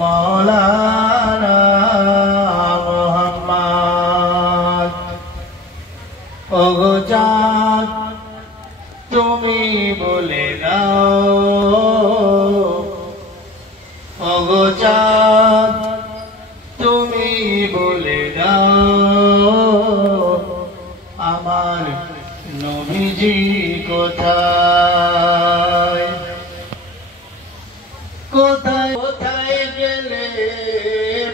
মৌলানা মুহাম্মদ ওগো জান তুমি বলে দাও ওগো জান তুমি বলে দাও আমার নবীজি কোথায় কোথায় কোথায় গেলে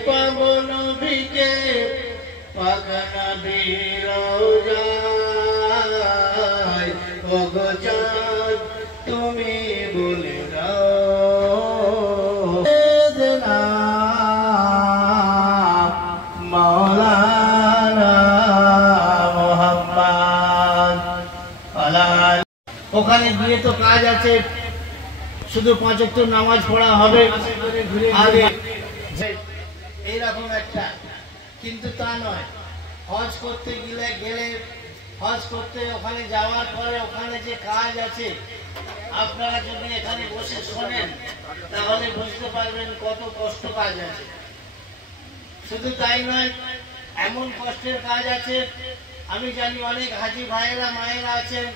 পাবো নবীকে পাক নবীর রওজায় ওগো জান তুমি বলে দাও দেনা মাওলানা মুহাম্মদ ওখানে গিয়ে তো কাজ আছে শুধু 5 ওয়াক্ত নামাজ পড়া হবে আগে এইরকম একটা কিন্তু তা নয় হজ করতে গেলে হজ করতে ওখানে যাওয়ার পরে ওখানে যে কাজ আছে আপনারা যদি এখানে বসে শোনেন তাহলে বুঝতে পারবেন কত কষ্ট কাজ আছে শুধু তাই নয় এমন কষ্টের কাজ আছে আমি জানি অনেক হাজি ভাইয়েরা মায়েরা আছেন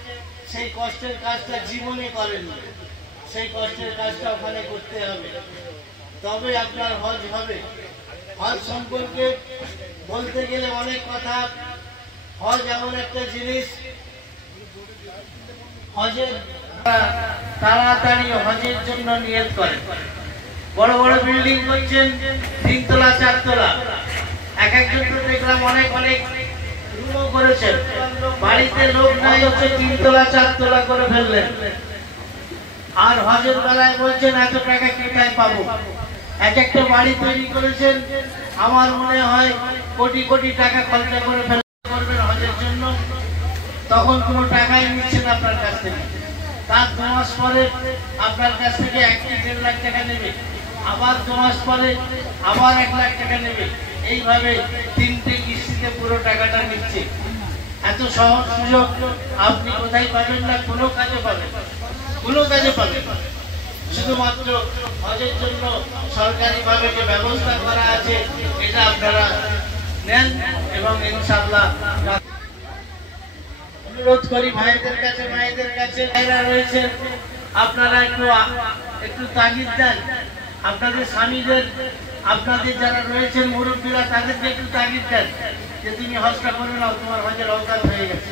সেই কষ্টের কাজটা জীবনে করেন সেই কষ্টের কাজটা ওখানে করতে হবে তবে আপনার হজ হবে হজ সম্পর্কে বলতে গেলে অনেক কথা হজ এমন একটা জিনিস হজের তাড়াতাড়ি হজের জন্য নিয়ত করেন বড় বড় বিল্ডিং করছেন 3 তলা 4 তলা এক একজন তো দেখলাম অনেক অনেক রুমও করেছেন বাড়িতে লোক নাই হচ্ছে 3 তলা 4 তলা করে ফেললেন আর হজের বেলায় বলছেন এত টাকা কোথায় পাবো এক একটা বাড়ি তৈরি করেছেন আমার মনে হয় কোটি কোটি টাকা খরচা করে করবেন হজের জন্য তখন কোনো টাকাই নিচ্ছে না আপনার কাছ থেকে তার 2 মাস পরে আপনার কাছ থেকে 1-1.5 লাখ টাকা নেবে আবার 2 মাস পরে আবার 1 লাখ টাকা নেবে এইভাবে 3টে কিস্তিতে পুরো টাকাটা নিচ্ছে এত সহজ সুযোগ আপনি কোথায় পাবেন না কোনো কাজে পাবেন শুধুমাত্র হজের জন্য সরকারিভাবে যে ব্যবস্থা করা আছে এটা আপনারা নেন এবং ইনশাআল্লাহ অনুরোধ করি ভাইদের কাছে মায়েদের কাছে যারা রয়েছেন আপনারা একটু তাগিদ দেন আপনাদের স্বামীদের আপনাদের যারা রয়েছেন মুরব্বীরা তাদেরকে একটু তাগিদ দেন যে তুমি হজটা করে নাও তোমার হজের অবকাশ হয়ে গেছে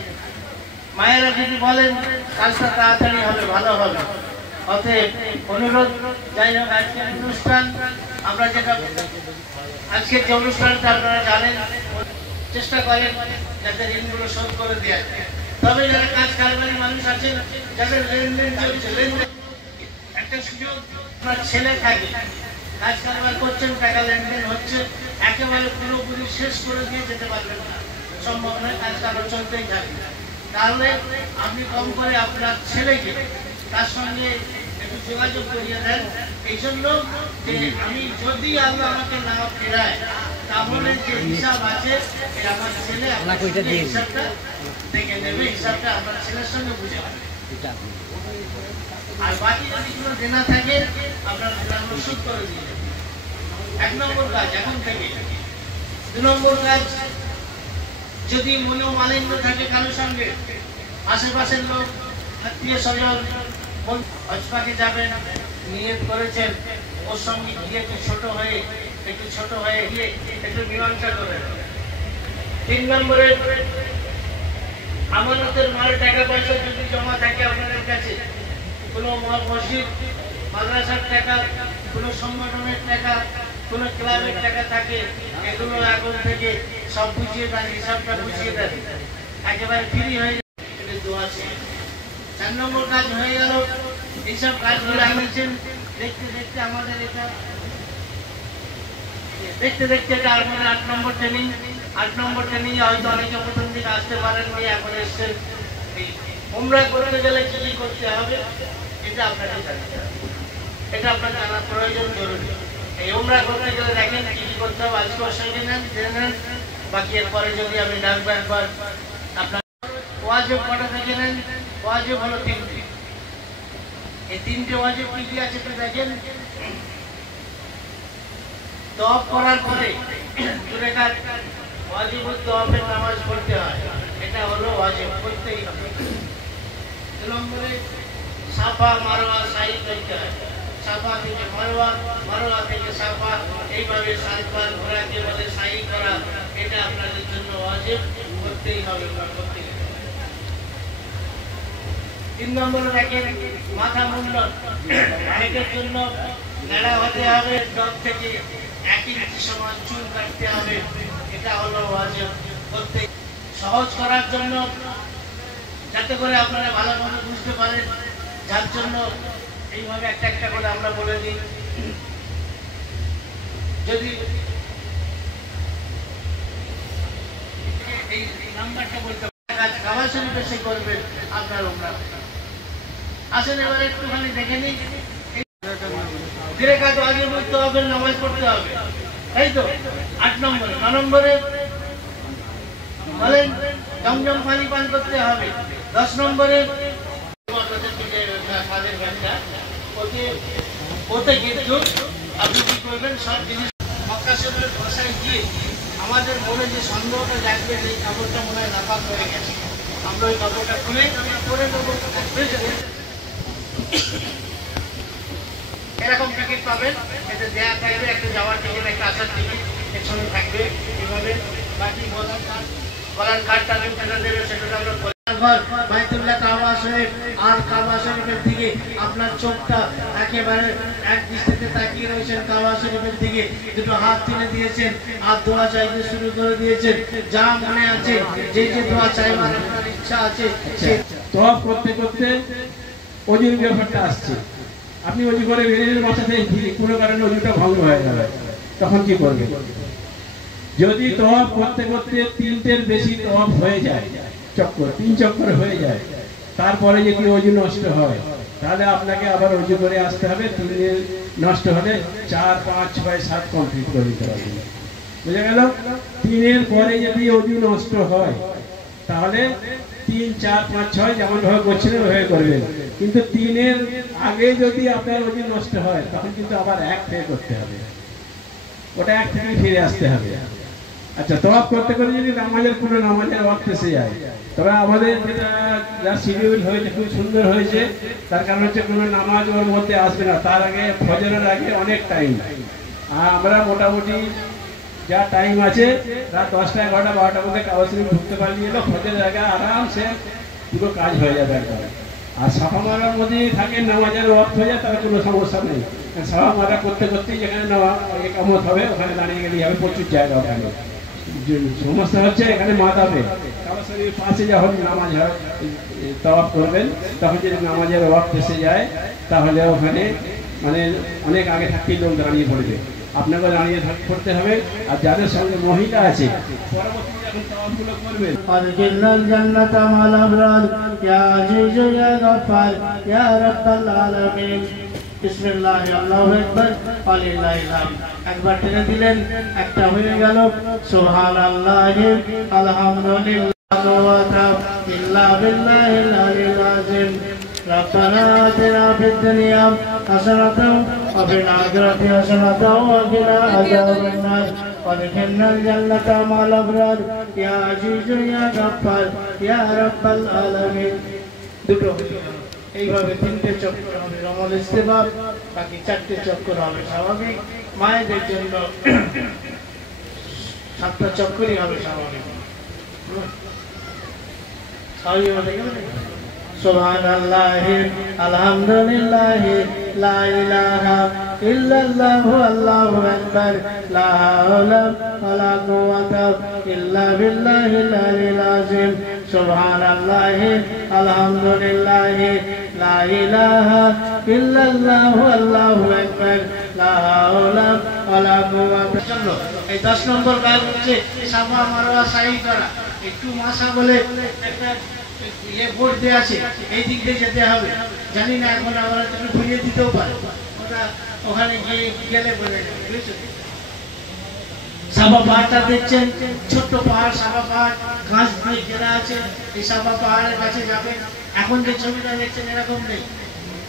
মায়েরা যদি বলেন কাজটা তাড়াতাড়ি হবে ভালো হবে অতএব অনুরোধ যাই হোক আজকের অনুষ্ঠান আমরা যেটা আজকের যে অনুষ্ঠানটা আপনারা জানেন চেষ্টা করেন যাতে ঋণগুলো শোধ করে দেওয়া তবে যারা কাজ কারবারি মানুষ আছেন যাদের লেনদেন চলছে লেনদেন একটা সুযোগ আপনার ছেলে থাকে কাজ কারবার করছেন টাকা লেনদেন হচ্ছে একেবারে পুরোপুরি শেষ করে দিয়ে যেতে পারবেন না সম্ভব নয় কাজ কারবার চলতেই থাকে তাহলে আপনি কম করে আপনার ছেলেকে তার সঙ্গে একটু যোগাযোগ করিয়ে দেন এই জন্য যে আমি যদি আল্লাহ আমাকে না ফেরায় তাহলে যে হিসাব আছে আমার ছেলে হিসাবটা দেখে নেবে হিসাবটা আপনার ছেলের সঙ্গে বুঝে নেবে আর বাকি যদি কোনো দেনা থাকে আপনার দেনাগুলো শোধ করে দিয়ে 1 নম্বর কাজ এখন থেকে 2 নম্বর কাজ যদি মনোমালিন্য থাকে কারোর সঙ্গে আশেপাশের লোক আত্মীয় স্বজন হজপাকে যাবেন নিয়ত করেছেন ওর সঙ্গে গিয়ে একটু ছোট হয়ে গিয়ে একটু মীমাংসা করেন 3 নম্বরে আমানতের মাল টাকা পয়সা যদি জমা থাকে আপনাদের কাছে কোনো মসজিদ মাদ্রাসার টাকা কোনো সংগঠনের টাকা কোনো ক্লাবের টাকা থাকে এগুলো এখন থেকে সব বুঝিয়ে দেন হিসাবটা বুঝিয়ে দেন একেবারে ফ্রি হয়ে যাবে দোয়া ছিল 4 নম্বর কাজ হয়ে গেল এইসব কাজগুলো আনছেন দেখতে দেখতে আমাদের এটা আমাদের 8 নম্বর ট্রেনিং 8 নম্বর ট্রেনিং হয়তো অনেকে প্রথম দিকে আসতে পারেননি এখন এসছেন উমরা করতে গেলে কি কি করতে হবে এটা আপনাকে জানতে হবে এটা আপনার জানা প্রয়োজন জরুরি এই উমরা করতে গেলে দেখেন কি কি করতে হবে আজকেও সঙ্গে নেন জেনে নেন বাকি এরপরে যদি আপনি ডাকবো একবার আপনার ওয়াজিব কটা থেকে নেন ওয়াজিব হলো 3টি এই তিনটে ওয়াজিব কি কি আছে একটু দেখেন। তওয়াফ করার পরে 2 রাকাত ওয়াজিবুত তওয়াফের নামাজ পড়তে হয়, এটা হলো ওয়াজিব, পড়তেই হবে। 2 নম্বরে সাফা মারওয়া সাই করতে হয়, সাফা থেকে মারওয়া, মারওয়া থেকে সাফা, এইভাবে 7 বার ঘোরাকে বলে সাই করা, এটা আপনাদের জন্য ওয়াজিব, করতেই হবে, করতেই হবে। 3 নম্বরে দেখেন মাথা মুন্ডন, অনেকের জন্য নেড়া হতে হবে, ডগ থেকে 1 ইঞ্চি সমান চুল কাটতে হবে, এটা হলো ওয়াজিব, করতেই। সহজ করার জন্য, যাতে করে আপনারা ভালোভাবে বুঝতে পারেন, যার জন্য এইভাবে একটা একটা করে আমরা বলে দিই। যদি এই নাম্বারটা বলতে কাবা শরীফ এসে করবেন আপনার উমরা। আসেন এবার একটুখানি দেখে নিই। 2 রাকাত ওয়াজিবুত তওয়াফের নামাজ পড়তে হবে, তাই তো। 8 নম্বরে, 9 নম্বরে বলেন জমজম পানি পান করতে হবে। 10 নম্বরে ওতে কিন্তু আপনি কি করবেন, সব জিনিস মক্কা শরীফের ভাষায় গিয়ে আমাদের মনে যে সন্দেহটা জাগবে, এই কাপড়টা মনে হয় নাপাক হয়ে গেছে, আমরা ওই কাপড়টা খুলে করে নেবো। এরকম টিকিট পাবেন, এতে দেয়া থাকবে একটা যাওয়ার টিকিট, একটা আসার টিকিট এর সঙ্গে থাকবে। এইভাবে বাকি গলার কার্ডটা যেটা দেবে সেটা আমরা বাইতুল্লাহ কাবা শরীফ আর কাবা শরীফের দিকে আপনার চোখটা একেবারে এক দৃষ্টিতে তাকিয়ে রয়েছেন কাবা শরীফের দিকে, 2 হাত তুলে দিয়েছেন আর দোয়া চাইতে শুরু করে দিয়েছেন। যা মনে আছে, যে যে দোয়া চাইবার আপনার ইচ্ছা আছে, তওয়াফ করতে করতে ওজুর ব্যাপারটা আসছে। আপনি ওজু করে বেরিয়ে বাসা থেকে কোনো কারণে ওজুটা ভঙ্গ হয়ে যাবে, তখন কি করবেন? যদি তওয়াফ করতে করতে 3টের বেশি তওয়াফ হয়ে যায়, চক্কর 3 চক্কর হয়ে যায়, তারপরে যদি ওজু নষ্ট হয়, তাহলে আপনাকে আবার ওজু করে আসতে হবে। 3 নষ্ট হলে 4, 5, 6, 7 কমপ্লিট করে দিতে হবে। বুঝা গেল? 3-এর পরে যদি ওজু নষ্ট হয়, তাহলে 3, 4, 5, 6 যেমন ভাবে করছিলেন ওইভাবে করবেন। কিন্তু 3-এর আগে যদি আপনার ওজু নষ্ট হয়, তখন কিন্তু আবার 1 থেকে করতে হবে, ওটা 1 থেকে ফিরে আসতে হবে। আচ্ছা, তওয়াফ করতে করতে যদি কোনো নামাজের ওয়াক্ত এসে যায়, তবে আমাদের যেটা যা শিডিউল হয়েছে খুব সুন্দর হয়েছে, তার কারণ হচ্ছে কোনো নামাজ ওর মধ্যে আসবে না, তার আগে ফজরের আগে অনেক টাইম। আর আমরা মোটামুটি যা টাইম আছে, রাত 10টা, 11টা, 12টার মধ্যে কাবা শরীফ ঢুকতে পারলে ফজরের আগে আরামসে পুরো কাজ হয়ে যাবে একবার। আর সাফা মারার মধ্যে থাকে নামাজের ওয়াক্ত হয়ে যায়, তার কোনো সমস্যা নেই। সাফা মারা করতে করতেই যেখানে একামত হবে ওখানে দাঁড়িয়ে গেলেই হবে, প্রচুর জায়গা ওখানে। সমস্যা হচ্ছে এখানে মাতাবে কাবা শরীফের পাশে যখন নামাজ হয়, তওয়াফ করবেন, তখন যদি নামাজের ওয়াক্ত এসে যায়, তাহলে ওখানে মানে অনেক আগে থাকতেই লোক দাঁড়িয়ে পড়বে, আপনাকে দাঁড়িয়ে পড়তে হবে। আর যাদের সঙ্গে মহিলা আছে, পরবর্তী যখন তওয়াফগুলো করবেন, আদখিলনাল জান্নাতা মাল আবরার ইয়া আজিজ ইয়া গফফার ইয়া রাব্বাল আলামিন। বিসমিল্লাহ, আল্লাহু আকবার, ওয়ালিল্লাহিল হামদ। একবার টেনে দিলেন, একটা হয়ে গেল। সুবহানাল্লাহি আলহামদুলিল্লাহ ওয়া ইল্লা বিল্লাহিল আলিয়্যিল আযীম। রব্বানা আতিনা ফিদ দুনিয়া হাসানাতাও ওয়া ফিল আখিরাতি হাসানাতাও ওয়া কিনা আযাবান নার। আদখিলনাল জান্নাতা মাল আবরার ইয়া আজিজ ইয়া গফফার ইয়া রাব্বাল আলামিন। দুটো এইভাবে 3টে চক্কর হবে রমল ইস্তেবাব, বাকি 4টে চক্কর হবে স্বাভাবিক। মায়েদের জন্য 7টা চক্করই হবে স্বাভাবিক। সুবহানাল্লাহি আলহামদুলিল্লাহি লা ইলাহা ইল্লাল্লাহু আল্লাহু আকবার লা হাওলা ওয়ালা কুওয়াতা ইল্লা বিল্লাহিল আলিয়্যিল আযীম। সুবহানাল্লাহি আলহামদুলিল্লাহি লা ইলাহা ইল্লাল্লাহু আল্লাহু আকবার লা হাওলা ওয়ালা কুওয়াতা। এই 10 নম্বর কাজ হচ্ছে সাফা মারওয়া সাই করা। একটু মাসা বলে একটা বোর্ড দেওয়া আছে, এই দিক দিয়ে যেতে হবে। জানি না, এখন আমরা একটু ঘুরিয়ে দিতেও পারে, ওটা ওখানে গিয়ে গেলে বলে বুঝেছো। সাফা পাহাড়টা দেখছেন, ছোট্ট পাহাড়, সাফা পাহাড় ঘাস দিয়ে ঘেরা আছে। এই সাফা পাহাড়ের কাছে যাবেন, এখন যে ছবিটা দেখছেন এরকম নেই,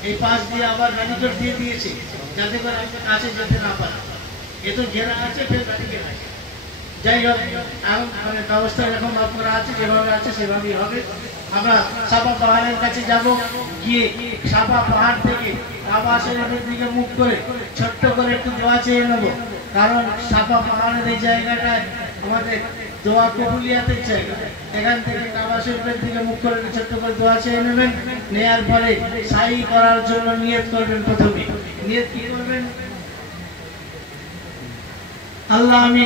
এই পাশ দিয়ে আবার ব্যারিকেড দিয়ে দিয়েছে যাতে করে আপনি কাছে যেতে না পারেন। এ তো ঘেরা আছে, ফের ব্যারিকেড আছে। যাই হোক, এখন মানে ব্যবস্থা এরকম করা আছে, যেভাবে আছে সেভাবেই হবে। আমরা সাপা পাহাড়ের কাছে যাব, গিয়ে সাপা পাহাড় থেকে কাবা শরীফের দিকে মুখ করে ছোট্ট করে একটু দোয়া চেয়ে নেব। কারণ সাপা পাহাড়ের এই জায়গাটায় আমাদের দোয়া কবুলিয়াতের জায়গা। এখান থেকে কাবা শরীফের দিকে মুখ করে ছোট্ট করে দোয়া চেয়ে নেবেন। নেয়ার পরে সাই করার জন্য নিয়ত করবেন। প্রথমে নিয়ত কি করবেন? আল্লাহ, আমি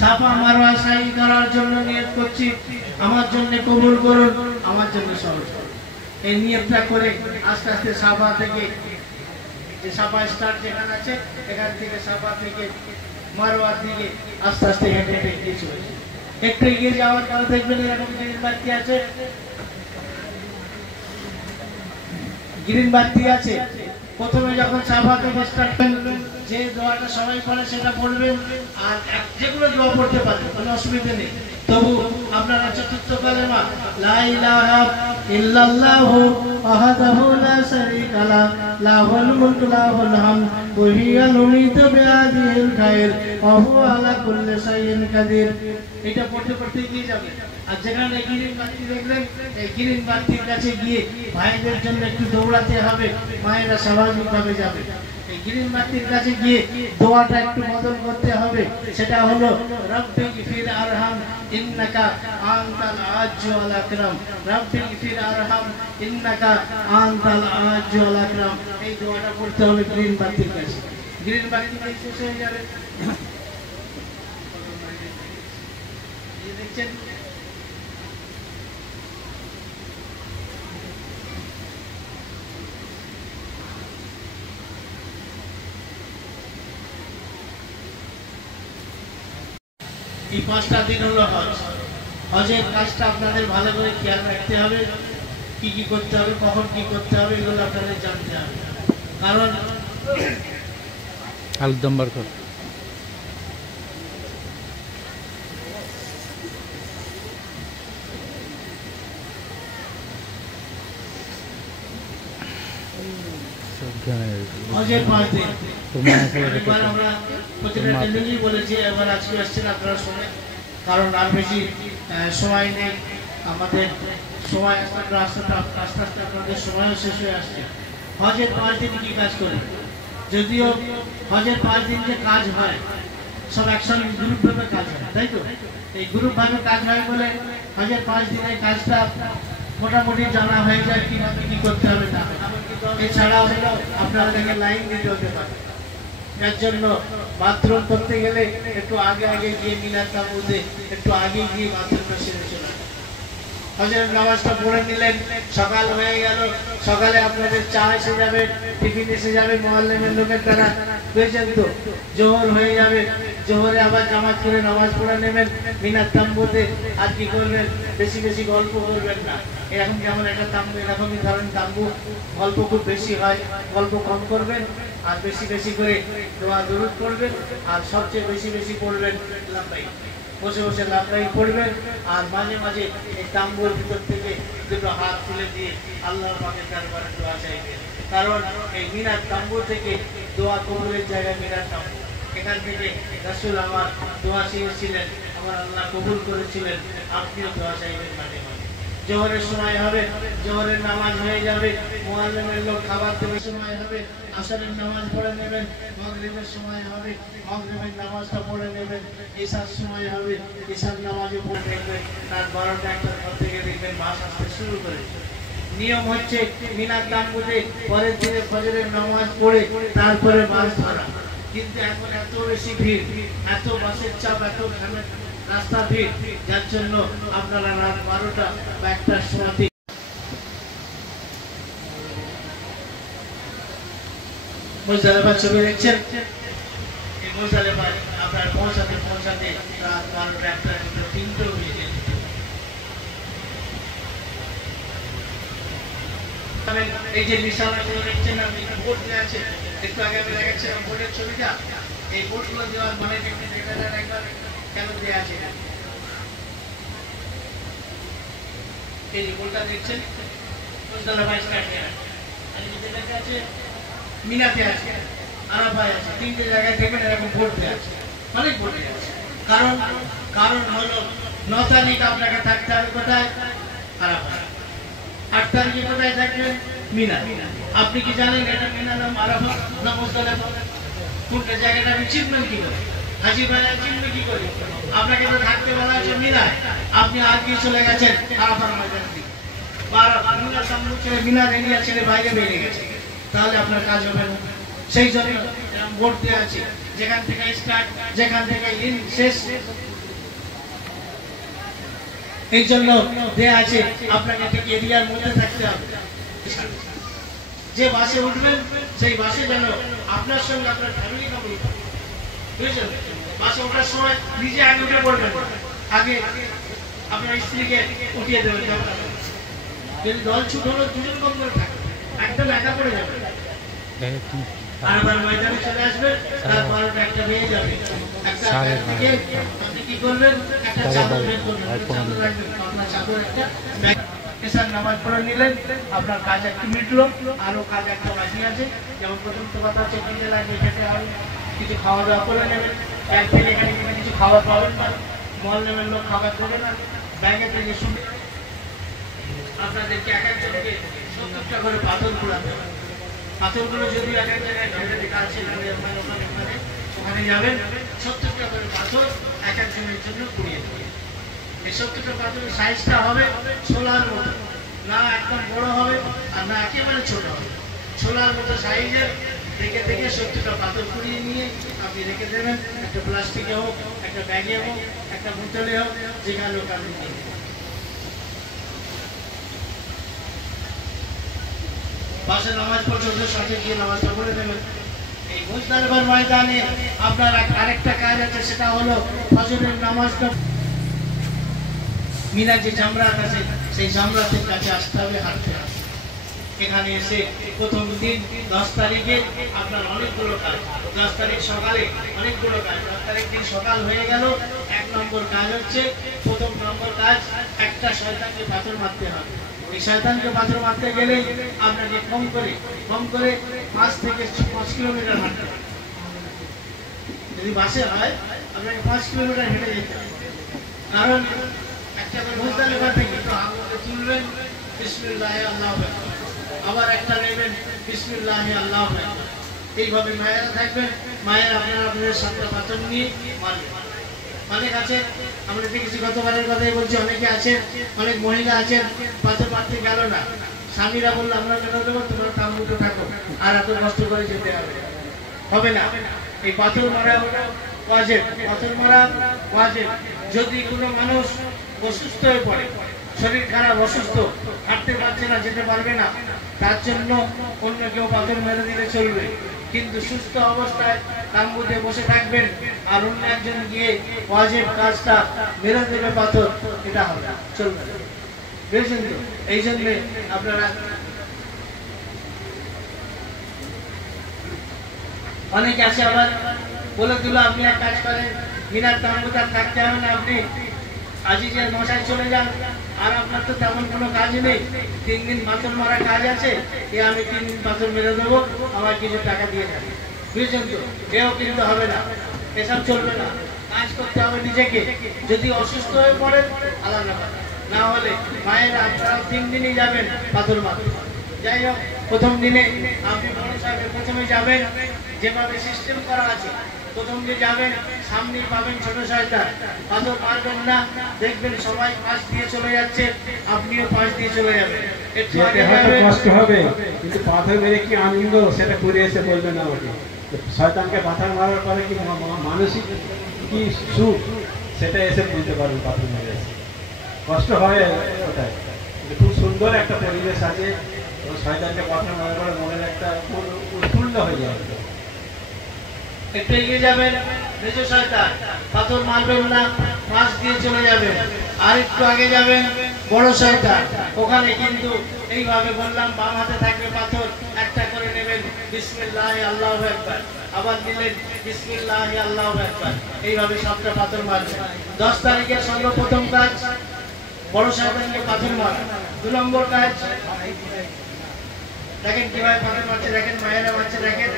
সাফা মারওয়া সাই করার জন্য নিয়ত করছি, আমার জন্য কবুল করুন, আমার জন্য সহজ করুন। এই নিয়তটা করে আস্তে আস্তে সাফা থেকে, যে সাফা স্টার্ট যেখানে আছে এখান থেকে সাফা থেকে মারওয়ার দিকে আস্তে আস্তে হেঁটে হেঁটে এগিয়ে চলেছে। একটু এগিয়ে যাওয়ার পরে দেখবেন এরকম গ্রিন বাতি আছে, গ্রিন বাতি আছে। প্রথমে যখন সাফা থেকে স্টার্ট করবেন, যে দোয়াটা সবাই পড়ে সেটা পড়বেন, আর যেগুলো দোয়া পড়তে পারেন, কোনো অসুবিধা নেই। তবু আপনারা চতুর্থ কালেমা লা ইলাহা ইল্লাল্লাহু ওয়াহদাহু লা শারীকা লাহু লাহুল মুলকু লাহুল হামদ ওয়া হিয়াল মুমিতু বিয়াদিহিল খায়র ওয়া হুয়া আলা কুল্লি শাইইন কাদির। এটা পড়তে পড়তে এগিয়ে যাবেন। আর যেখানে গ্রিন বাতি দেখলেন, এই গ্রিন বাতির কাছে গিয়ে ভাইদের জন্য একটু দৌড়াতে হবে, মায়েরা স্বাভাবিকভাবে যাবে। এই গ্রিন বাতির কাছে গিয়ে দোয়াটা একটু বদল করতে হবে। সেটা হলো রব্বি গফির আরহাম ইন্নাকা আনতাল আজ্জু ওয়াল আকরাম, রব্বি গফির আরহাম ইন্নাকা আনতাল আজ্জু ওয়াল আকরাম। এই দোয়াটা পড়তে হবে গ্রিন বাতির কাছে। গ্রিন বাতি শেষ হয়ে যাবে, দেখছেন এই 5টা দিন হলো হজ। হজের কাজটা আপনাদের ভালো করে খেয়াল রাখতে হবে, কি কি করতে হবে, কখন কি করতে হবে, এগুলো আপনাদের জানতে হবে। কারণ আলুদম বার কর। হজের 5 দিন এবার আমরা প্রতিটা ট্রেনিংই বলেছি, এবার আজকে আসছেন আপনারা শুনে। কারণ আর বেশি সময় নেই আমাদের, সময় আস্তে আস্তে আপনাদের সময়ও শেষ হয়ে আসছে। হজের 5 দিন কি কাজ করি? যদিও হজের 5 দিন যে কাজ হয় সব একসঙ্গে গ্রুপভাবে কাজ হয়, তাই তো? এই গ্রুপভাবে কাজ হয় বলে হজের 5 দিনের কাজটা মোটামুটি জানা হয়ে যায় কিভাবে কি করতে হবে না। এছাড়াও আপনারা দেখে লাইন দিতে হতে পারে, এর জন্য বাথরুম করতে গেলে একটু আগে আগে গিয়ে মিলাদ তাবুতে একটু আগে গিয়ে বাথরুমটা সেরে চলে আসে। হজের নামাজটা পড়ে নিলেন, সকাল হয়ে গেল, সকালে আপনাদের চা এসে যাবে, টিফিন এসে যাবে মুআল্লিমের লোকের দ্বারা, বুঝেছেন তো? জোহর হয়ে যাবে, জোহরে আবার জামাত করে নামাজ পড়ে নেবেন মিনাত তাম্বুতে। আর কি করবেন? বেশি বেশি গল্প করবেন না। এখন যেমন একটা তাম্বু, এরকমই ধরনের তাম্বু, গল্প খুব বেশি হয়, গল্প কম করবেন, আর বেশি বেশি করে দোয়া দুরূদ পড়বেন, আর সবচেয়ে বেশি বেশি পড়বেন লাব্বাইক। বসে বসে লাব্বাইক পড়বেন, আর মাঝে মাঝে এই তাম্বুর ভিতর থেকে দুটো হাত তুলে দিয়ে আল্লাহর পাকের দরবারে দোয়া চাইবেন। কারণ এই মিনাত তাম্বু থেকে দোয়া কবুলের জায়গায় মিনাত তাম্বু। এখান থেকে রাসূল আমার দোয়া চেয়েছিলেন, আমার আল্লাহ কবুল করেছিলেন, আপনিও দোয়া চাইবেন মাঝে মাঝে। জোহরের সময় হবে, জোহরের নামাজ হয়ে যাবে, মুআল্লিমের লোক খাবার দেবে, সময় হবে, আসরের নামাজ পড়ে নেবেন, মাগরিবের সময় হবে, মাগরিবের নামাজটা পড়ে নেবেন, ইশার সময় হবে, ইশার নামাজও পড়ে নেবেন। রাত 12টা-1টার পর থেকে দেখবেন মাস আসতে শুরু করেছে। নিয়ম হচ্ছে মিনাত তাম্বুতে পরের দিনে ফজরের নামাজ পড়ে তারপরে মাছ ধরা। কিন্তু এখন এত বেশি ভিড়, এত বাসের চাপ, এত রাস্তা ভিড়, যার জন্য আপনারা রাত 12টা বা 1টার সময় মুজদালিফা ছবি দেখছেন। এই মুজদালিফা আপনার পৌঁছাতে রাত 12টা 1টা 3টা হয়ে যায়। এই যে নিশানাগুলো দেখছেন, আপনি বোর্ড দেওয়া আছে, একটু আগে আমি দেখাচ্ছিলাম বোর্ডের ছবিটা। এই বোর্ডগুলো দেওয়ার মানে দেখা যায় একবার কেন দেওয়া আছে। এই যে বোর্ডটা দেখছেন, মুজদালিফা স্টার্ট দেওয়া, আছে, মিনাতে আছে, আরাফায় আছে, তিনটে জায়গায় দেখবেন এরকম ভর্তি আছে, অনেক ভর্তি আছে। কারণ কারণ হলো 9 তারিখ আপনাকে থাকতে হবে কোথায়? আরাফায়। 8 তারিখে কোথায় থাকবেন? মিনা। আপনি কি জানেন এটা মিনা নাম আরাফা না মুজদালিফা? কোনটা জায়গাটা আপনি চিনবেন কি করে? হাজী ভাইয়া চিনবে কি করে? আপনাকে তো থাকতে বলা হয়েছে মিনায়, আপনি আজকে চলে গেছেন আরাফার ময়দানে দিকে, মিনার সামনে ছেড়ে মিনার এরিয়া ছেড়ে বাইরে বেরিয়ে গেছে, তাহলে আপনার কাজ হবে না। সেই জন্য বোর্ড দেওয়া আছে যেখান থেকে স্টার্ট, যেখান থেকে শেষ, এই জন্য দেয়া আছে আপনাকে ঠিক এরিয়ার মধ্যে থাকতে হবে। যে বাসে উঠবেন সেই বাসে যেন আপনার সঙ্গে আপনার ফ্যামিলি কমপ্লিট, বুঝেছেন? বাসে ওঠার সময় নিজে আগে উঠে পড়বেন, আগে আপনার স্ত্রীকে উঠিয়ে দেবেন। যদি দল ছুট হলো দুজন কম করে থাকে, একদম একা পড়ে যাবে। আর আবার ময়দানে চলে আসবেন, তার 12টা একটা বেজে যাবে। একটা থেকে আপনি কি করবেন? একটা চাদর বের করবেন, চাদর রাখবেন, আপনার চাদর একটা ব্যাগ এসার নামাজ পড়ে নিলেন, আপনার কাজ একটু মিটলো। আরো কাজ একটা বাকি আছে, যেমন প্রথম তো কথা হচ্ছে কিনতে লাগবে, খেতে হবে, কিছু খাওয়া দাওয়া করে নেবেন। ব্যাগ থেকে এখানে কিছু খাবার পাবেন না, মল নেবেন, লোক খাবার দেবে না, ব্যাগে থেকে শুনে আপনাদেরকে এক একজনকে 70টা করে পাথর কুড়াতে হবে। পাথরগুলো যদি এক এক জায়গায় ঢেলে লেখা আছে, ওখানে যাবেন, 70টা করে পাথর এক একজনের জন্য কুড়িয়ে দেবেন। এই 70টা পাথরের সাইজটা হবে ছোলার মতো, না একদম বড় হবে আর না একেবারে ছোট হবে, ছোলার মতো সাইজের দেখে দেখে 70টা পাথর কুড়িয়ে নিয়ে আপনি রেখে দেবেন। একটা প্লাস্টিকে হোক, একটা ব্যাগে হোক, একটা বোতলে হোক, যেখানে হোক আপনি নিয়ে দেবেন। পাশে নামাজ পড়ছে, সাথে গিয়ে নামাজটা পড়ে দেবেন। এই মুজদালিফার ময়দানে আপনার আরেকটা কাজ আছে, সেটা হলো ফজরের নামাজটা মিনা যে জামরাত আছে সেই জামরাতের কাছে আসতে হবে, হাঁটতে হবে। এখানে এসে প্রথম দিন 10 তারিখে আপনার অনেকগুলো কাজ, 10 তারিখ সকালে অনেকগুলো কাজ। 10 তারিখ দিন সকাল হয়ে গেল, 1 নম্বর কাজ হচ্ছে, প্রথম নম্বর কাজ একটা শয়তানকে পাথর মারতে হবে। এই শয়তানকে পাথর মারতে গেলে আপনাকে কম করে 5 থেকে 5 কিলোমিটার হাঁটতে হবে। যদি বাসে হয় আপনাকে 5 কিলোমিটার হেঁটে যেতে হবে। কারণ একটা মুজদালিফা থেকে তো আঙুলে তুলবেন বিসমিল্লাহ আল্লাহু আকবার, আবার একটা নেবেন বিসমিল্লাহ আল্লাহু আকবার, এইভাবে মায়েরা থাকবেন। মায়ের আপনারা আপনাদের 7টা পাথর নিয়ে মারবেন। অনেক আছে, আমরা দেখেছি, গতবারের কথাই বলছি, অনেকে আছেন, অনেক মহিলা আছেন, পাথর মারতে গেল না, স্বামীরা বললো আমরা কেন দেবো, তোমরা তাম্বুতে থাকো, আর এত কষ্ট করে যেতে হবে না। এই পাথর মারা হলো ওয়াজিব, পাথর মারা ওয়াজিব। যদি কোনো মানুষ অসুস্থ হয়ে পড়ে, শরীর খারাপ, অসুস্থ, হাঁটতে পারছে না, যেতে পারবে না, তার জন্য অন্য কেউ পাথর মেরে দিলে চলবে, কিন্তু সুস্থ অবস্থায় তাম্বুতে বসে থাকবেন, আর অন্য একজন গিয়ে ওয়াজিব কাজটা মেরে দেবে পাথর, এটা হবে না, চলবে না, বুঝেছেন তো? এই জন্য আপনারা অনেকে আছে আবার বলে দিল আপনি এক কাজ করেন, মিনার তাম্বুতে থাকতে হবে না, আপনি আজিজের মশায় চলে যান, আর আপনার তো তেমন কোনো কাজ নেই, 3 দিন পাথর মারা কাজ আছে, আমি 3 দিন পাথর মেরে দেবো, আমার কিছু টাকা দিয়ে যাবে, বুঝছেন তো? এও কিন্তু হবে না, এসব চলবে না, কাজ করতে হবে নিজেকে। যদি অসুস্থ হয়ে পড়েন আলাদা কথা, না হলে মায়ের আপনারা 3 দিনই যাবেন পাথর মারতে। যাই হোক, প্রথম দিনে আপনি বড় সাহেবের প্রথমে যাবেন, যেভাবে সিস্টেম করা আছে, প্রথম যে যাবেন সামনেই পাবেন ছোট শয়তান, পাথর মারবেন না, দেখবেন সবাই পাশ দিয়ে চলে যাচ্ছে, আপনিও পাশ দিয়ে চলে যাবেন। একটু আগে হয়তো কষ্ট হবে, কিন্তু পাথর মেরে কি আনন্দ সেটা করে এসে বলবেন না আমাকে। শয়তানকে পাথর মারার পরে কি মানসিক কি সুখ সেটা এসে বুঝতে পারবেন। পাথর মেরে এসে কষ্ট হয় ওটাই, খুব সুন্দর একটা পরিবেশ আছে, শয়তানকে পাথর মারার পরে মনের একটা উৎফুল্ল হয়ে যায়। একটু এগিয়ে যাবেন, মেজ শয়তান, পাথর মারবেন না, পাশ দিয়ে চলে যাবেন। আর একটু আগে যাবেন, বড় শয়তান, ওখানে কিন্তু এইভাবে বললাম, বাম হাতে থাকবে পাথর, একটা করে নেবেন বিসমিল্লাহ আল্লাহু আকবার, আবার নিলেন বিসমিল্লাহ আল্লাহু আকবার, এইভাবে 7টা পাথর মারবেন। 10 তারিখের সর্বপ্রথম কাজ বড় শয়তানকে পাথর মারা। 2 নম্বর কাজ দেখেন কিভাবে পাথর মারছে, দেখেন মায়েরা মারছে, দেখেন।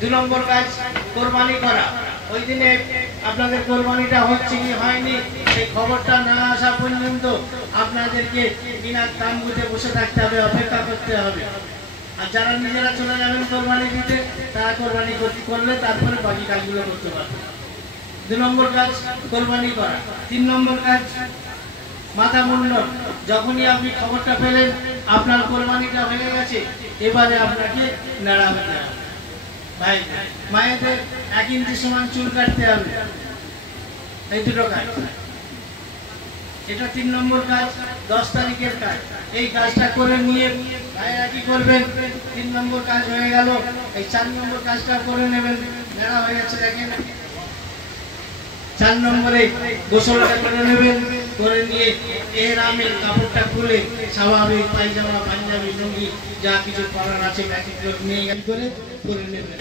দুই নম্বর কাজ কোরবানি করা। ওই দিনে আপনাদের কোরবানিটা হচ্ছে কি হয়নি এই খবরটা না আসা পর্যন্ত আপনাদেরকে মিনার তাম্বুতে বসে থাকতে হবে, অপেক্ষা করতে হবে। আর যারা নিজেরা চলে যাবেন কোরবানি দিতে, তারা কোরবানি করলে তারপরে বাকি কাজগুলো করতে পারবে। দুই নম্বর কাজ কোরবানি করা। তিন নম্বর কাজ মাথা মুন্ডন। যখনই আপনি খবরটা পেলেন আপনার কোরবানিটা হয়ে গেছে, এবারে আপনাকে নাড়া হতে হবে। ভাই মায়েদের 1 ইঞ্চি সমান চুল কাটতে হবে, এই দুটো কাজ। এটা 3 নম্বর কাজ, 10 তারিখের কাজ। এই কাজটা করে নিয়ে ভাইরা কি করবেন, 3 নম্বর কাজ হয়ে গেল। এই 4 নম্বর কাজটা করে নেবেন। নেড়া হয়ে যাচ্ছে দেখেন। 4 নম্বরে গোসলটা করে নেবেন, করে নিয়ে এহরামের কাপড়টা খুলে স্বাভাবিক পায়জামা, পাঞ্জাবি, লুঙ্গি যা কিছু পরার আছে নিয়ে করে নেবেন।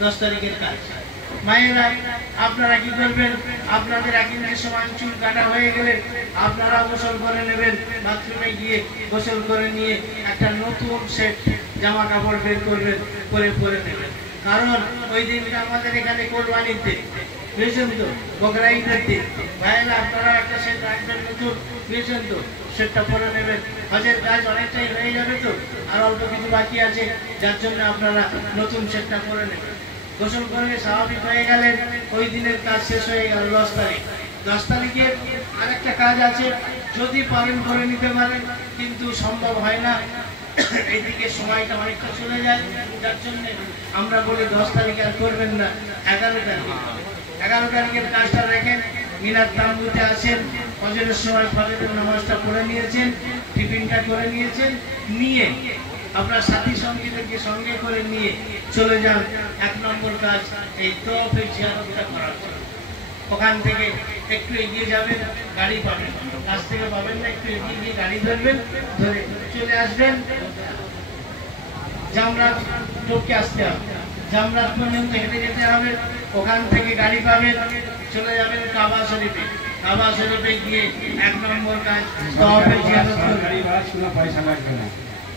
10 তারিখের কাজ। মায়েরা আপনারা কি করবেন, আপনাদের 1 ইঞ্চি সমান চুল কাটা হয়ে গেলে আপনারা গোসল করে নেবেন। বাথরুমে গিয়ে গোসল করে নিয়ে একটা নতুন সেট জামা কাপড় বের করবেন, করে পরে নেবেন। কারণ ওই দিনটা আমাদের এখানে কোরবানির দিন, বুঝেছেন তো, বকরা ঈদের দিন। ভাইরা আপনারা একটা সেট রাখবেন নতুন, বুঝেছেন তো, সেটটা পরে নেবেন। হজের কাজ অনেকটাই হয়ে যাবে তো, আর অল্প কিছু বাকি আছে, যার জন্য আপনারা নতুন সেটটা পরে নেবেন। গোসল করে স্বাভাবিক হয়ে গেলেন, ওই দিনের কাজ শেষ হয়ে গেল 10 তারিখ। 10 তারিখে আরেকটা কাজ আছে, যদি পালন করে নিতে পারেন, কিন্তু সম্ভব হয় না, এইদিকে সময়টা অনেকটা চলে যায়, যার জন্য আমরা বলি 10 তারিখে আর করবেন না, 11 তারিখ। 11 তারিখের কাজটা রেখেন, মিনার তাম্বুতে আসেন, ফজরের সময় ফজরের নামাজটা পড়ে নিয়েছেন, টিফিনটা করে নিয়েছেন, নিয়ে আপনার সাথী সঙ্গীদেরকে সঙ্গে করে নিয়ে চলে যান 1 নম্বর কাজ, এই তওয়াফের জিয়ারতটা করার জন্য। ওখান থেকে একটু এগিয়ে যাবেন, গাড়ি পাবেন, কাছ থেকে পাবেন না, একটু এগিয়ে গিয়ে গাড়ি ধরবেন, ধরে চলে আসবেন জামরাত টোপকে আসতে হবে। জামরাত পর্যন্ত হেঁটে যেতে হবে, ওখান থেকে গাড়ি পাবেন, চলে যাবেন কাবা শরীফে। কাবা শরীফে গিয়ে 1 নম্বর কাজ তওয়াফের জিয়ারত করবেন। গাড়ি ভাড়া কোনো পয়সা লাগবে না,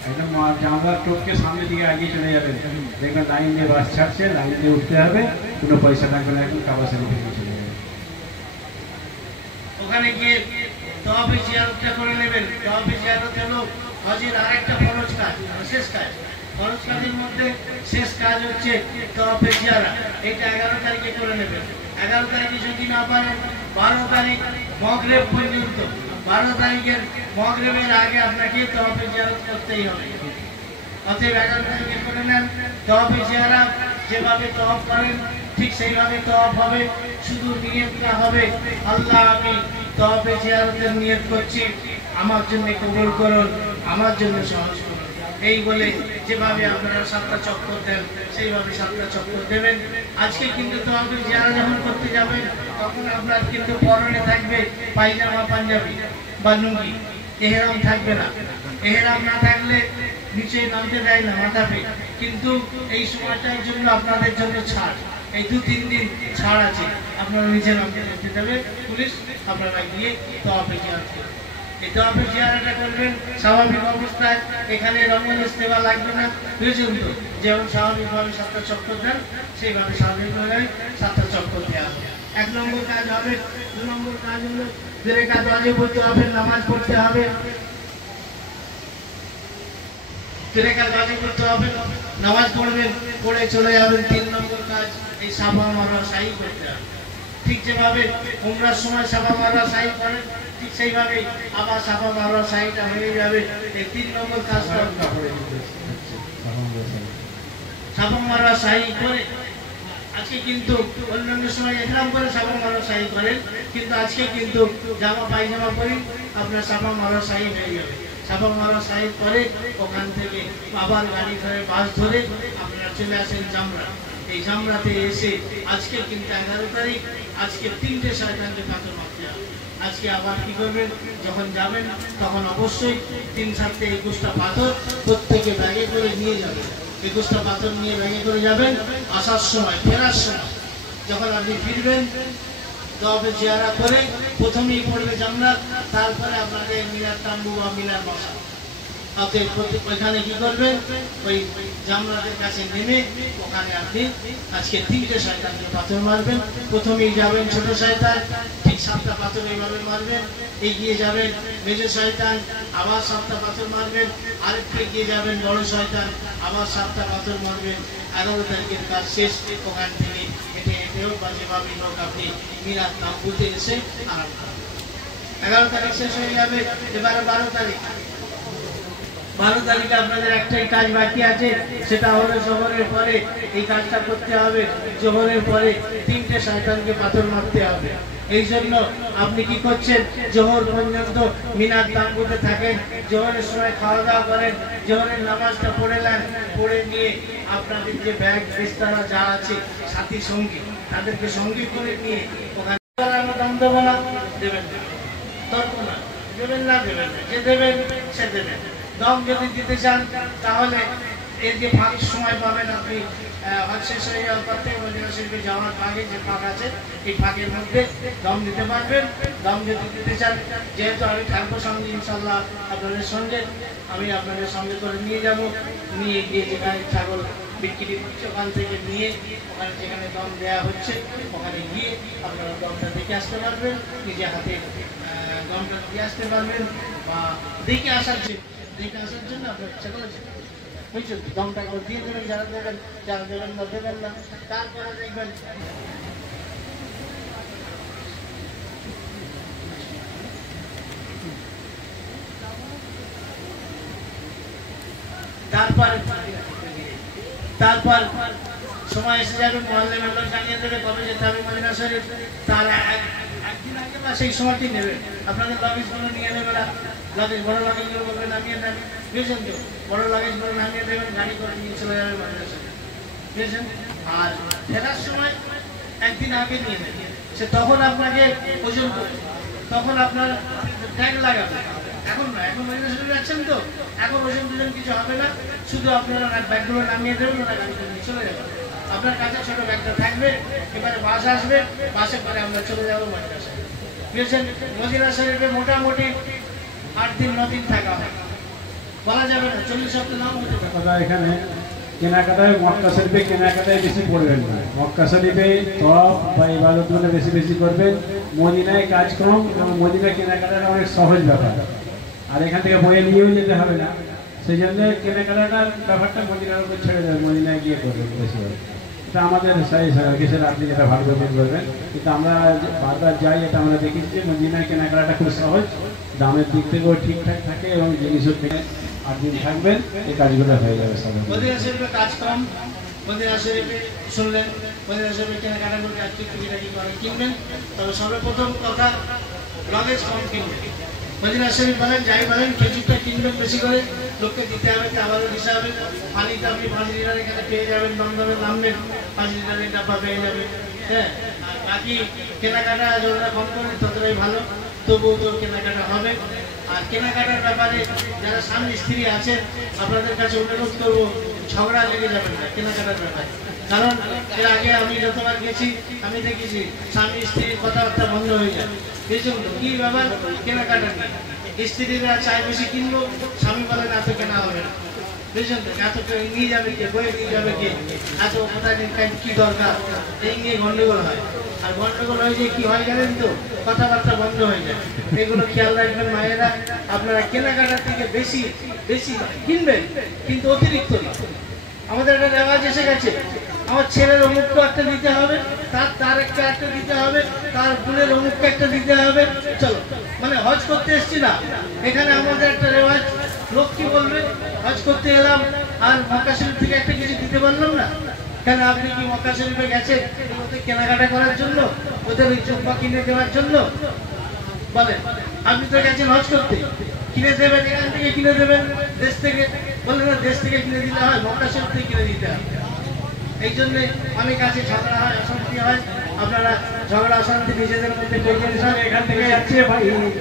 একদম জামরাত টোপকে সামনে দিকে এগিয়ে চলে যাবেন, দেখবেন লাইন দিয়ে বাস ছাড়ছে, লাইন দিয়ে উঠতে হবে, কোনো পয়সা লাগবে না, একদম কাবা শরীফে চলে যাবেন। ওখানে গিয়ে তওয়াফে জিয়ারতটা করে নেবেন। তওয়াফে জিয়ারত হলো হজের আরেকটা ফরজ কাজ, শেষ কাজ। ফরজ কাজের মধ্যে শেষ কাজ হচ্ছে তওয়াফে জিয়ারত। এটা 11 তারিখে করে নেবেন। 11 তারিখে যদি না পারেন, 12 তারিখ মাগরিব পর্যন্ত, 12 তারিখের মাগরিবের আগে আপনাকে তওয়াফে জিয়ারত করতেই হবে। অতএব 11 তারিখে করে নেন তওয়াফে জিয়ারত। যেভাবে তওয়াফ করেন ঠিক সেইভাবে তওয়াফ হবে, শুধু নিয়তটা হবে আল্লাহ আমি তওয়াফে জিয়ারতের নিয়ত করছি, আমার জন্য কবুল করুন, আমার জন্য সহজ করুন। এই বলে যেভাবে আপনারা 7টা চক্কর দেন সেইভাবে 7টা চক্কর দেবেন। আজকে কিন্তু তওয়াফে জিয়ারত যখন করতে যাবেন তখন আপনার কিন্তু পরনে থাকবে পায়জামা, পাঞ্জাবি বা লুঙ্গি, এহরাম থাকবে না। এহরাম না থাকলে নিচে নামতে দেয় না, মাথাতে। কিন্তু এই সময়টার জন্য আপনাদের জন্য ছাড়, এই 2-3 দিন ছাড় আছে, আপনারা নিচে নামতে দেখতে দেবে পুলিশ, আপনারা গিয়ে তওয়াফে জিয়ারত করবেন। এই তওয়াফে জিয়ারতটা করবেন স্বাভাবিক অবস্থায়, এখানে রঙের ইস্তেমা লাগবে না, বুঝেছেন তো। যেমন স্বাভাবিকভাবে 7টা চক্কর দেন সেইভাবে স্বাভাবিকভাবে 7টা চক্কর দেওয়া হবে। 1 নম্বর কাজ হবে। 2 নম্বর কাজ হলো 2 রাকাত ওয়াজিব পড়তে হবে, নামাজ পড়তে হবে। 2 রাকাত ওয়াজিব পড়তে হবে, নামাজ পড়বেন, পড়ে চলে যাবেন। 3 নম্বর কাজ এই সাফা মারওয়া সাই করতে হবে। ঠিক যেভাবে উমরার সময় সাফা মারওয়া সাই করেন, ঠিক সেইভাবে আবার সাফা মারওয়া সাইটা হয়ে যাবে। এই 3 নম্বর কাজটা করে সাফা মারওয়া সাই করে। আজকে কিন্তু অন্যান্য সময় ইহরাম করে সাফা মারওয়া সাই করেন, কিন্তু আজকে কিন্তু জামা পায়জামা পরে আপনার সাফা মারওয়া সাই হয়ে যাবে। সাফা মারওয়া সাই করে ওখান থেকে আবার গাড়ি ধরে, বাস ধরে আপনারা চলে আসেন জামরা। এই জামরাতে এসে আজকে কিন্তু 11 তারিখ, আজকে 3টে শয়তানকে পাথর মারতে হবে। আজকে আবার কি করবেন, যখন যাবেন তখন অবশ্যই 3-7 21টা পাথর প্রত্যেকে ব্যাগে করে নিয়ে যাবেন। 21টা পাথর নিয়ে ব্যাগে করে যাবেন। আসার সময়, ফেরার সময় যখন আপনি ফিরবেন তবে জিয়ারা করে প্রথমেই পড়বে জান্নাত, তারপরে আপনাদের মিনার তাম্বু বা মিনার মশা। ওইখানে কি করবেন, ওই জামরাদের কাছে নেমে ওখানে আপনি আজকে 3টে শয়তানকে পাথর মারবেন। প্রথমেই যাবেন ছোট শয়তান, ঠিক 7টা পাথর এইভাবে মারবেন। এগিয়ে যাবেন মেজ শয়তান, আবার 7টা পাথর মারবেন। আরেকটু এগিয়ে যাবেন বড় শয়তান, আবার 7টা পাথর মারবেন। 11 তারিখের কাজ শেষ। ওখান থেকে হেঁটে হেঁটে হোক বা যেভাবেই হোক আপনি মিনার তাম্বুতে এসে আরাম করবেন। 11 তারিখ শেষ হয়ে যাবে, এবারে 12 তারিখ। 12 তারিখে আপনাদের একটাই কাজ বাকি আছে, সেটা হলো জোহরের পরে এই কাজটা করতে হবে। জোহরের পরে 3টে শয়তানকে পাথর মারতে হবে। এই জন্য আপনি কি করছেন, জোহর পর্যন্ত মিনার তাম্বুতে থাকেন। জোহরের সময় খাওয়া দাওয়া করেন, জোহরের নামাজটা পড়ে নেন। পড়ে নিয়ে আপনাদের যে ব্যাগ বিস্তারা যা আছে সাথী সঙ্গী, তাদেরকে সঙ্গী করে নিয়ে ওখানে দাম দেবো না, দেবেন তর্ক না, দেবেন না, দেবেন না, যে দেবেন সে দেবেন। দম যদি দিতে চান তাহলে এই যে ফাঁক সময় পাবেন আপনি, হজ শেষ হয়ে যাওয়ার পর থেকে মদিনা শরীফে যাওয়ার আগে যে ফাঁক আছে এই ফাঁকের মধ্যে দম দিতে পারবেন। দম যদি দিতে চান, যেহেতু আমি থাকবো সঙ্গে ইনশাল্লাহ আপনাদের সঙ্গে, আমি আপনাদের সঙ্গে করে নিয়ে যাব। নিয়ে গিয়ে যেখানে ছাগল বিক্রি হচ্ছে ওখান থেকে নিয়ে ওখানে যেখানে দম দেওয়া হচ্ছে ওখানে গিয়ে আপনারা দমটা দেখে আসতে পারবেন, নিজে হাতে দমটা দিয়ে আসতে পারবেন। বা দেখে আসার জন্য আপনার ইচ্ছা করেছে বুঝছেন, দমটা একবার দিয়ে দেবেন, যারা দেবেন, যারা দেবেন না দেবেন না। তারপরে দেখবেন তারপর সময় এসে যাবে, মহল্লা মেম্বার জানিয়ে দেবে কবে যেতে হবে মদিনা শরীফ। তার একদিন আগে বা সেই সময়টি নেবে। আপনাদের লাগেজগুলো নিয়ে নেবে না, লাগেজ বড় লাগেজগুলো বলবে নামিয়ে নেবে, বুঝেছেন তো? বড় লাগেজগুলো নামিয়ে দেবেন, গাড়ি করে নিয়ে চলে যাবে মদিনা শরীফ, বুঝেছেন? আর ফেরার সময় একদিন আগে নিয়ে নেবে, সে তখন আপনাকে ওজন করবে, তখন আপনার ট্যাগ লাগাবে। এখন না, এখন মদিনা শরীফ যাচ্ছেন তো, এখন ওজন টোজন কিছু হবে না, শুধু আপনারা ব্যাগগুলো নামিয়ে দেবেন, ওরা গাড়ি করে নিয়ে চলে যাবে। আপনার কাছে ছোট ব্যাগটা থাকবে। এবারে বাস আসবে, বাসে করে আমরা চলে যাবো মদিনা শরীফ, বুঝেছেন? মদিনা শরীফে মোটামুটি 8 দিন 9 দিন থাকা হয়, বলা যাবে না 40 সপ্তাহ নাও হতে পারে। এখানে কেনাকাটায় মক্কা শরীফে কেনাকাটায় বেশি পড়বেন না। মক্কা শরীফে তওয়াফ বা ইবাদতগুলো বেশি বেশি করবেন। মদিনায় কাজ কম এবং মদিনায় কেনাকাটাটা অনেক সহজ ব্যাপার। আর এখান থেকে বয়ে নিয়েও যেতে হবে না, সেই জন্য কেনাকাটার ব্যাপারটা মদিনার উপর ছেড়ে দেবে, মদিনায় গিয়ে করবেন বেশি হবে। এটা আমাদের সার্ভিসের, আপনি যেটা ভালো করবেন। কিন্তু আমরা বারবার যাই, এটা আমরা দেখেছি যে মদিনায় কেনাকাটা খুব সহজ, দামের দিক থেকেও ঠিকঠাক থাকে এবং জিনিসও থেকে 8 দিন থাকবেন, এই কাজগুলো হয়ে যাবে সবাই। মদিনা শরীফে কাজ কম, মদিনা শরীফে শুনলেন, মদিনা শরীফে কেনাকাটা করতে একটু টুকিটাকি করে কিনবেন। তবে সর্বপ্রথম কথা, লাগেজ কম কিনবেন। মদিনা শরীফ বলেন, যাই বলেন, খেজুরটা কিনবেন বেশি করে, লোককে দিতে হবে, খাবারের হিসাবে। পানিটা আপনি 5 লিটার এখানে পেয়ে যাবেন, দমদমে নামবেন 5 লিটারের ডাব্বা পেয়ে যাবেন। হ্যাঁ, আর বাকি কেনাকাটা যতটা কম করেন ততটাই ভালো, তবুও তো কেনাকাটা হবে। আর কেনাকাটার ব্যাপারে যারা স্বামী স্ত্রী আছেন, আপনাদের কাছে অনুরোধ করবো, ঝগড়া লেগে যাবেন না কেনাকাটার ব্যাপারে। কারণ এর আগে আমি যতবার গেছি আমি দেখেছি স্বামী স্ত্রীর কথাবার্তা বন্ধ হয়ে যায়। বুঝছেন তো কি ব্যাপার, কেনাকাটা নেই, স্ত্রীরা চাই বেশি কিনবো, স্বামী বলেন এত কেনা হবে না। বুঝছেন তো, এত নিয়ে যাবে কে, বয়ে নিয়ে যাবে কে, এত কোথায় কি দরকার, এই নিয়ে গন্ডগোল হয়। আর গন্ডগোল হয়ে যায় কি হয় জানেন তো, কথাবার্তা বন্ধ হয়ে যায়। এগুলো খেয়াল রাখবেন মায়েরা, আপনারা কেনাকাটার থেকে বেশি বেশি কিনবেন, কিন্তু অতিরিক্ত না। আমাদের একটা রেওয়াজ এসে গেছে, আমার ছেলের অমুকটা একটা দিতে হবে, তার একটা দিতে হবে, তার বোনের অমুকটা একটা দিতে হবে। চলো, মানে হজ করতে এসছি না, এখানে আমাদের একটা রেওয়াজ। লোক কি বলবে, হজ করতে এলাম আর মক্কা শরীফ থেকে একটা কিছু দিতে পারলাম না। কেন, আপনি কি মক্কা শরীফে গেছেন ওদের কেনাকাটা করার জন্য, ওদের ওই জুব্বা কিনে দেওয়ার জন্য? বলেন, আপনি তো গেছেন হজ করতে, কিনে দেবেন, এখান থেকে কিনে দেবেন, দেশ থেকে। বললেন না, দেশ থেকে কিনে দিতে হয়, মক্কা শরীফ থেকে কিনে দিতে হয়। এই জন্যে অনেক আছে ঝগড়া হয়, অশান্তি হয়। আপনারা ঝগড়া অশান্তি নিজেদের মধ্যে করবেন। এখান থেকে যাচ্ছে,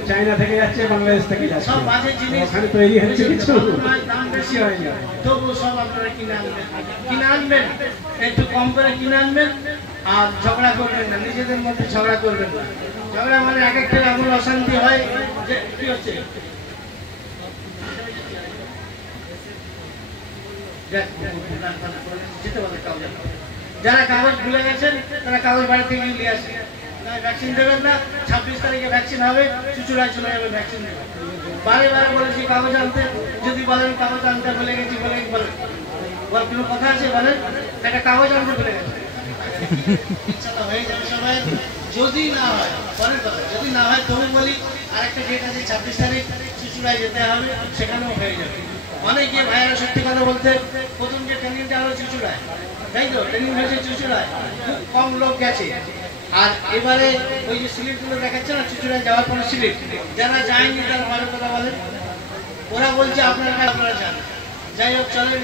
চায়না থেকে যাচ্ছে, বাংলাদেশ থেকে যাচ্ছে, সব বাজে জিনিস, ওখানে তৈরি হচ্ছে কিছু, দাম বেশি হয় না, তবু সব আপনারা কিনে আনবেন, একটু কম করে কিনে আনবেন। আর ঝগড়া করবেন না, নিজেদের মধ্যে ঝগড়া করবেন না। ঝগড়া মানে এক একটা এমন অশান্তি হয় যে কি হচ্ছে, যারা কাগজ ভুলে গেছেন তারা কাগজ বাড়ি থেকে নিয়ে আসে। ভ্যাকসিন দেবেন না, 26 তারিখে ভ্যাকসিন হবে, চুচুড়ায় চলে যাবে ভ্যাকসিন দেবে। বারে বারে বলেছি কাগজ আনতে, যদি বলেন কাগজ আনতে ভুলে গেছি বলে বলেন, কোনো কথা আছে বলেন, একটা কাগজ আনতে ভুলে গেছে। ইচ্ছাটা হয়ে যাবে সবাই, যদি না হয় পরের কথা, যদি না হয় তবু বলি আরেকটা ডেট আছে 26 তারিখ চুচুড়ায় যেতে হবে, সেখানেও হয়ে যাবে। অনেকে ভাইয়েরা সত্যি কথা বলতে, প্রথম যে ট্রেনিংটা হলো চুচুড়ায়, তাই তো ট্রেনিং হয়েছে চুচুড়ায়, খুব কম লোক গেছে। আর এবারে ওই যে সিলেটগুলো দেখাচ্ছে না, চুচুড়ায় যাওয়ার পরে সিলেট, যারা যায়নি তারা ভালো কথা বলেন, ওরা বলছে আপনারা যান। যাই হোক চলেন।